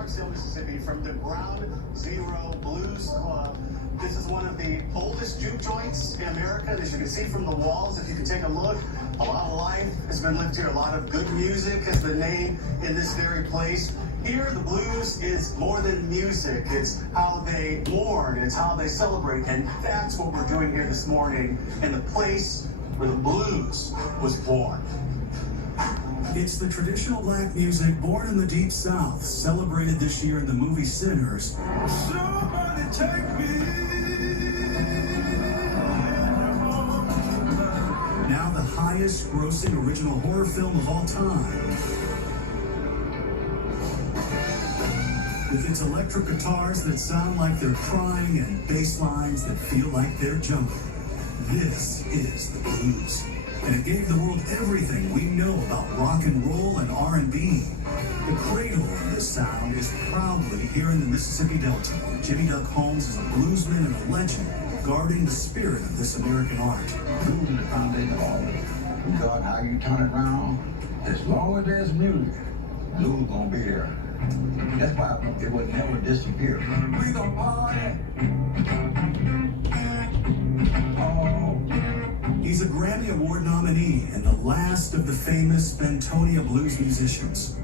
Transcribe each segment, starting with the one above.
Clarksdale, Mississippi, from the Ground Zero Blues Club. This is one of the oldest juke joints in America. As you can see from the walls, if you can take a look, a lot of life has been lived here. A lot of good music has been made in this very place. Here, the blues is more than music. It's how they mourn. It's how they celebrate. And that's what we're doing here this morning in the place where the blues was born. It's the traditional black music born in the Deep South, celebrated this year in the movie Sinners. Somebody take me. Now the highest grossing original horror film of all time. With its electric guitars that sound like they're crying and bass lines that feel like they're jumping. This is the blues. And it gave the world everything we know about rock and roll and R&B. The cradle of this sound is proudly here in the Mississippi Delta, where Jimmy Duck Holmes is a bluesman and a legend, guarding the spirit of this American art. Blues is the foundation of all of it. Regard how you turn it around, as long as there's music, blues gonna be there. That's why it would never disappear. We gonna party. He's a Grammy Award nominee and the last of the famous Bentonia blues musicians.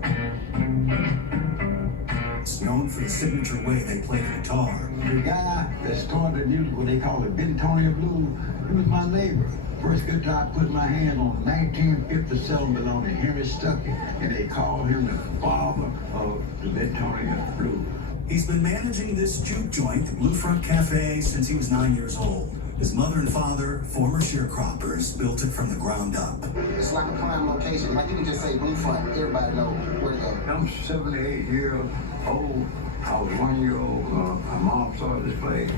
It's known for the signature way they play the guitar. The guy that started the music, what they call it, Bentonia blues, he was my neighbor. First guitar I put my hand on, 1957, belonged to Henry Stuckey, and they called him the father of the Bentonia blues. He's been managing this juke joint, the Blue Front Cafe, since he was 9 years old. His mother and father, former sharecroppers, built it from the ground up. It's like a prime location. Like you can just say Blue Front, everybody know where to go. I'm 78 years old. I was 1 year old. My mom started this place.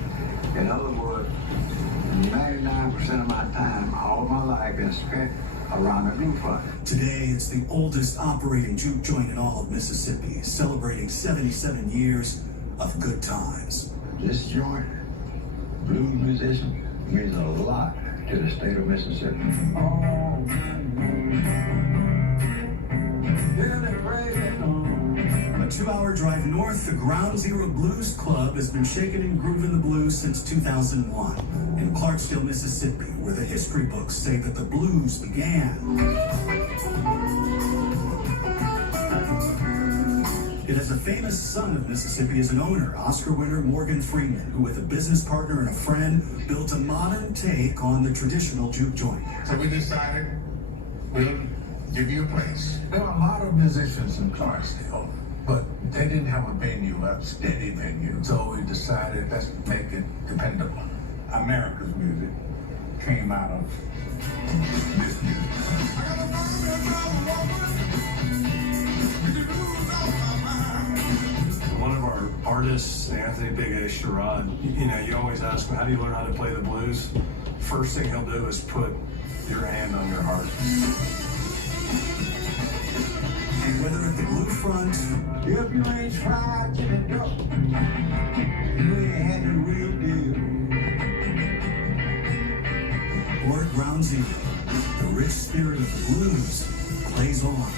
In other words, 99% of my time, all of my life, been spent around the Blue Front. Today, it's the oldest operating juke joint in all of Mississippi, celebrating 77 years of good times. This joint, blues musician, means a lot to the state of Mississippi. A 2-hour drive north, the Ground Zero Blues Club has been shaking and grooving the blues since 2001 in Clarksdale, Mississippi, where the history books say that the blues began. It has a famous son of Mississippi as an owner, Oscar winner Morgan Freeman, who with a business partner and a friend built a modern take on the traditional juke joint. So we decided we'll give you a place. There are a lot of musicians in Clarksdale, but they didn't have a venue, a steady venue. So we decided, let's make it dependable. America's music came out of this music. One of our artists, Anthony Big A. Sherrod, you always ask him, how do you learn how to play the blues? First thing he'll do is put your hand on your heart. Whether at the Blue Front, If you ain't tried to the dope, you ain't had the real deal. or at Ground Zero, the rich spirit of the blues plays on.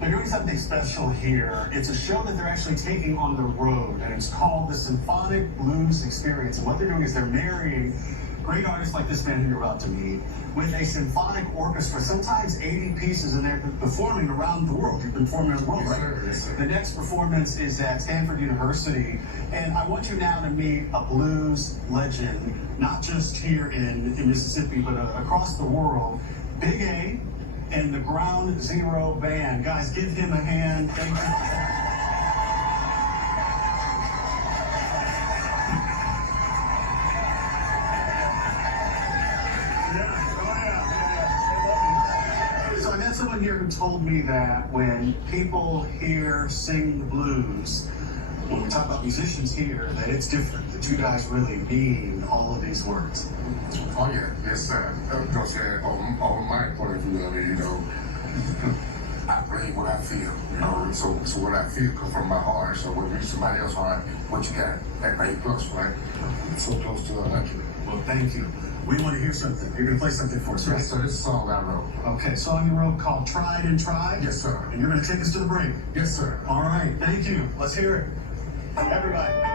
They're doing something special here. It's a show that they're actually taking on the road, and it's called the Symphonic Blues Experience. And what they're doing is they're marrying great artists like this man who you're about to meet with a symphonic orchestra, sometimes 80 pieces, and they're performing around the world. You've been performing around the world, right? Yes, sir. The next performance is at Stanford University, and I want you now to meet a blues legend, not just here in Mississippi, but across the world. Big A and the Ground Zero Band. Guys, give him a hand. Thank you. So I met someone here who told me that when people here sing the blues, when we talk about musicians here, that it's different, that you guys really mean all of these words. Oh yeah, yes sir. Because on my point of view of it, I play what I feel, so what I feel comes from my heart. So when you reach somebody else's heart, what you got, that A plus, right? So close to 100. Well, thank you. We want to hear something. You're going to play something for us, right? Yes, sir. This is a song I wrote. Okay, song you wrote called Tried and Tried? Yes, sir. And you're going to take us to the break? Yes, sir. All right, thank you. Let's hear it. Everybody.